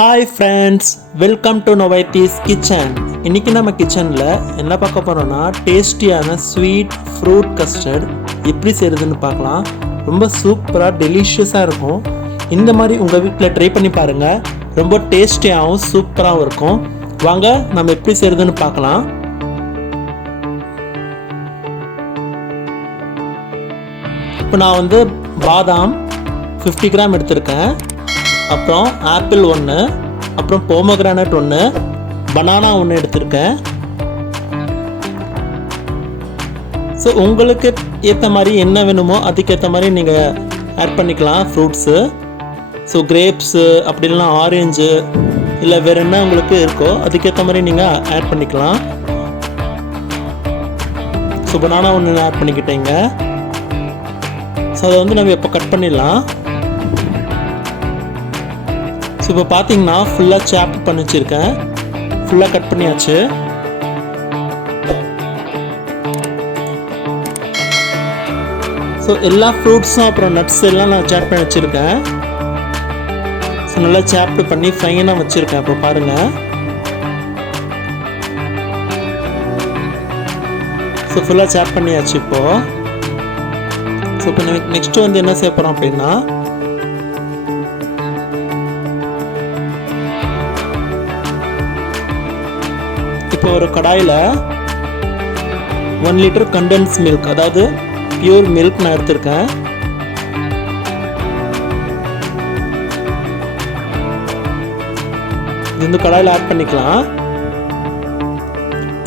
Hi friends, welcome to Nawaitys kitchen. இன்னைக்கு நம்ம கிச்சன்ல என்ன பார்க்க போறோம்னா டேஸ்டியான ஸ்வீட் ஃப்ரூட் கஸ்டர்ட் எப்படி செய்யறதுன்னு பார்க்கலாம். ரொம்ப சூப்பரா டெலிஷியஸா இருக்கும். இந்த மாதிரி உங்க வீட்ல ட்ரை பண்ணி பாருங்க. ரொம்ப டேஸ்டியாவும் சூப்பராவும் இருக்கும். வாங்க நம்ம எப்படி செய்யறதுன்னு பார்க்கலாம். இப்போ நான் பாதாம் 50 கிராம் எடுத்திருக்கேன். அப்புறம் ஆப்பிள் 1, அப்புறம் போமோகிரானேட் 1, பனானா 1 எடுத்திருக்கேன். ஸோ உங்களுக்கு ஏற்ற மாதிரி என்ன வேணுமோ அதுக்கேற்ற மாதிரி நீங்கள் ஆட் பண்ணிக்கலாம் ஃப்ரூட்ஸு. ஸோ கிரேப்ஸு அப்படி இல்லைனா ஆரஞ்சு இல்லை வேறு என்ன உங்களுக்கு இருக்கோ அதுக்கேற்ற மாதிரி நீங்கள் ஆட் பண்ணிக்கலாம். ஸோ பனானா 1 ஆட் பண்ணிக்கிட்டீங்க. ஸோ அதை நம்ம இப்போ கட் பண்ணிடலாம். ஸோ இப்போ பார்த்தீங்கன்னா ஃபுல்லாக சாப் பண்ணி வச்சுருக்கேன். ஃபுல்லாக கட் பண்ணியாச்சு. ஸோ எல்லா ஃப்ரூட்ஸும் அப்புறம் நட்ஸ் எல்லாம் நான் சாப் பண்ணி வச்சுருக்கேன். ஸோ நல்லா சாப்டு பண்ணி ஃபைனாக வச்சுருக்கேன். இப்போ பாருங்கள். ஸோ ஃபுல்லாக சாப் பண்ணியாச்சு இப்போது. ஸோ இப்போ நெக்ஸ்ட்டு என்ன செய்ய போகிறோம் அப்படின்னா இப்போ ஒரு கடாயில் 1 லிட்டர் கண்டென்ஸ் மில்க், அதாவது பியூர் மில்க் நான் எடுத்திருக்கேன். இது கடாயில் ஆட் பண்ணிக்கலாம்.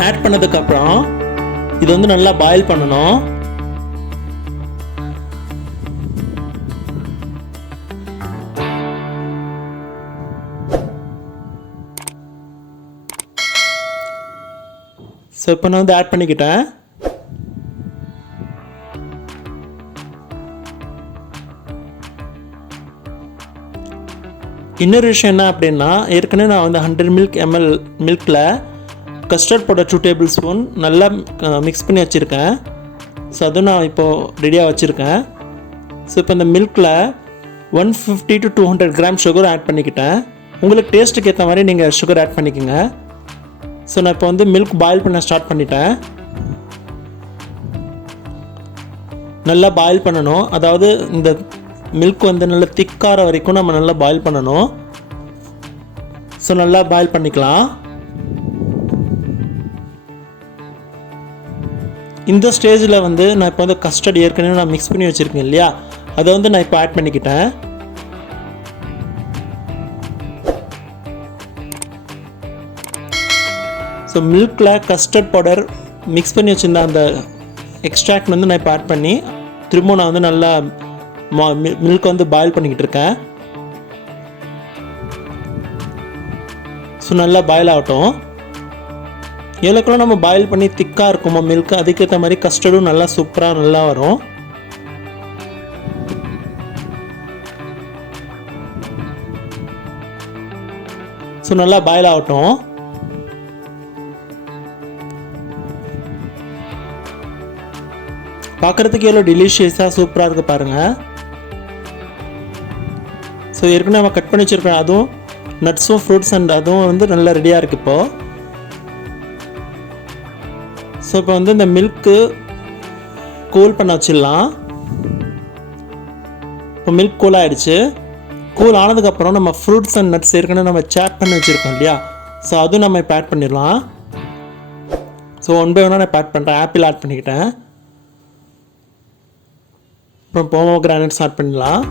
ஆட் பண்ணதுக்கப்புறம் இது நல்லா பாயில் பண்ணணும். ஸோ இப்போ நான் ஆட் பண்ணிக்கிட்டேன். இன்னொரு விஷயம் என்ன அப்படின்னா, ஏற்கனவே நான் 100 ml மில்கில் கஸ்டர்ட் பவுடர் 2 டேபிள் ஸ்பூன் நல்லா மிக்ஸ் பண்ணி வச்சுருக்கேன். ஸோ அதுவும் நான் இப்போது ரெடியாக வச்சுருக்கேன். ஸோ இப்போ இந்த மில்கில் 150 to 200 கிராம் சுகர் ஆட் பண்ணிக்கிட்டேன். உங்களுக்கு டேஸ்ட்டுக்கு ஏற்ற மாதிரி நீங்கள் சுகர் ஆட் பண்ணிக்கோங்க. ஸோ நான் இப்போ மில்க் பாயில் பண்ண ஸ்டார்ட் பண்ணிட்டேன். நல்லா பாயில் பண்ணணும். அதாவது இந்த மில்க் நல்லா திக்கார வரைக்கும் நம்ம நல்லா பாயில் பண்ணணும். ஸோ நல்லா பாயில் பண்ணிக்கலாம். இந்த ஸ்டேஜில் நான் இப்போ கஸ்டர்ட் ஏற்கனவே நான் மிக்ஸ் பண்ணி வச்சுருக்கேன் இல்லையா, அதை நான் இப்போ ஆட் பண்ணிக்கிட்டேன். ஸோ மில்கில் கஸ்டர்ட் பவுடர் மிக்ஸ் பண்ணி வச்சுருந்த அந்த எக்ஸ்ட்ராக்ட் நான் இப்போ ஆட் பண்ணி திரும்ப நான் நல்லா மில்க் பாயில் பண்ணிக்கிட்டு இருக்கேன். ஸோ நல்லா பாயில் ஆகட்டும். எவ்வளோக்குள்ள நம்ம பாயில் பண்ணி திக்காக இருக்குமோ மில்க், அதுக்கேற்ற மாதிரி கஸ்டர்டும் நல்லா சூப்பராக நல்லா வரும். ஸோ நல்லா பாயில் ஆகட்டும். பார்க்குறதுக்கு எவ்வளோ டெலிஷியஸாக சூப்பராக இருக்குது பாருங்கள். ஸோ ஏற்கனவே நம்ம கட் பண்ணி வச்சுருக்கோம். அதுவும் நட்ஸும் ஃப்ரூட்ஸ் அண்ட் அதுவும் நல்லா ரெடியாக இருக்குது இப்போது. ஸோ இப்போ இந்த மில்க்கு கூல் பண்ண வச்சிடலாம். இப்போ மில்க் கூல் ஆகிடுச்சு. கூல் ஆனதுக்கப்புறம் நம்ம ஃப்ரூட்ஸ் அண்ட் நட்ஸ் ஏற்கனவே நம்ம சாப் பண்ணி வச்சுருக்கோம் இல்லையா, ஸோ அதுவும் நம்ம இப்போ ஆட் பண்ணிடலாம். ஸோ 1 by 1 நான் இப்போ ஆட் பண்ணுறேன். ஆப்பிள் ஆட் பண்ணிக்கிட்டேன். அப்புறம் போமோகிரானேட்ஸ் ஆட் பண்ணலாம்.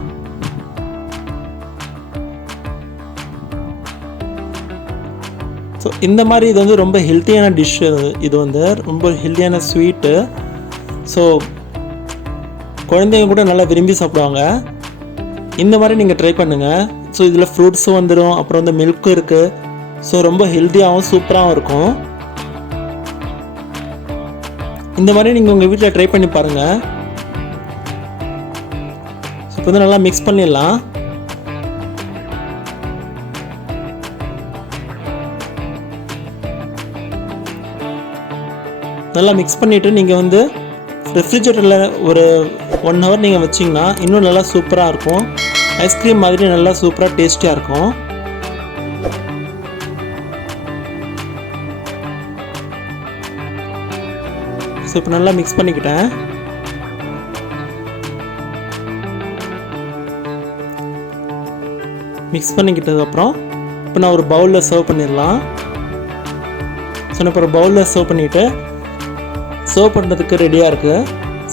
ஸோ இந்த மாதிரி இது ரொம்ப ஹெல்த்தியான டிஷ்ஷு. இது ரொம்ப ஹெல்த்தியான ஸ்வீட்டு. ஸோ குழந்தைங்க கூட நல்லா விரும்பி சாப்பிடுவாங்க. இந்த மாதிரி நீங்கள் ட்ரை பண்ணுங்கள். ஸோ இதில் ஃப்ரூட்ஸும் வந்துடும், அப்புறம் மில்க்கும் இருக்குது. ஸோ ரொம்ப ஹெல்த்தியாகவும் சூப்பராகவும் இருக்கும். இந்த மாதிரி நீங்கள் உங்கள் வீட்டில் ட்ரை பண்ணி பாருங்கள். இப்போ நல்லா மிக்ஸ் பண்ணிடலாம். நல்லா மிக்ஸ் பண்ணிவிட்டு நீங்கள் ரெஃப்ரிஜரேட்டரில் ஒரு 1 hour நீங்கள் வச்சிங்கன்னா இன்னும் நல்லா சூப்பராக இருக்கும். ஐஸ்கிரீம் மாதிரி நல்லா சூப்பராக டேஸ்டியாக இருக்கும். ஸோ இப்போ நல்லா மிக்ஸ் பண்ணிக்கிட்டேன். மிக்ஸ் பண்ணிக்கிட்டதுக்கப்புறம் இப்போ நான் ஒரு பவுலில் சர்வ் பண்ணிடலாம். ஸோ நான் இப்போ ஒரு பவுலில் சர்வ் பண்ணிவிட்டு சர்வ் பண்ணுறதுக்கு ரெடியாக இருக்குது.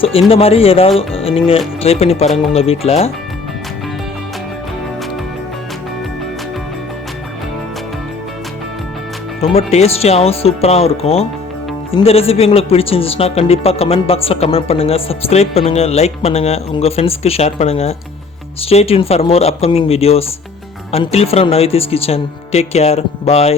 ஸோ இந்த மாதிரி ஏதாவது நீங்கள் ட்ரை பண்ணி பாருங்கள் உங்கள் வீட்டில். ரொம்ப டேஸ்டியாகவும் சூப்பராகவும் இருக்கும். இந்த ரெசிபி உங்களுக்கு பிடிச்சிருந்துச்சுன்னா கண்டிப்பாக கமெண்ட் பாக்ஸில் கமெண்ட் பண்ணுங்கள், சப்ஸ்கிரைப் பண்ணுங்கள், லைக் பண்ணுங்கள், உங்கள் ஃப்ரெண்ட்ஸ்க்கு ஷேர் பண்ணுங்கள். Stay tuned for more upcoming videos. Until from Nawaitys Kitchen, take care, bye.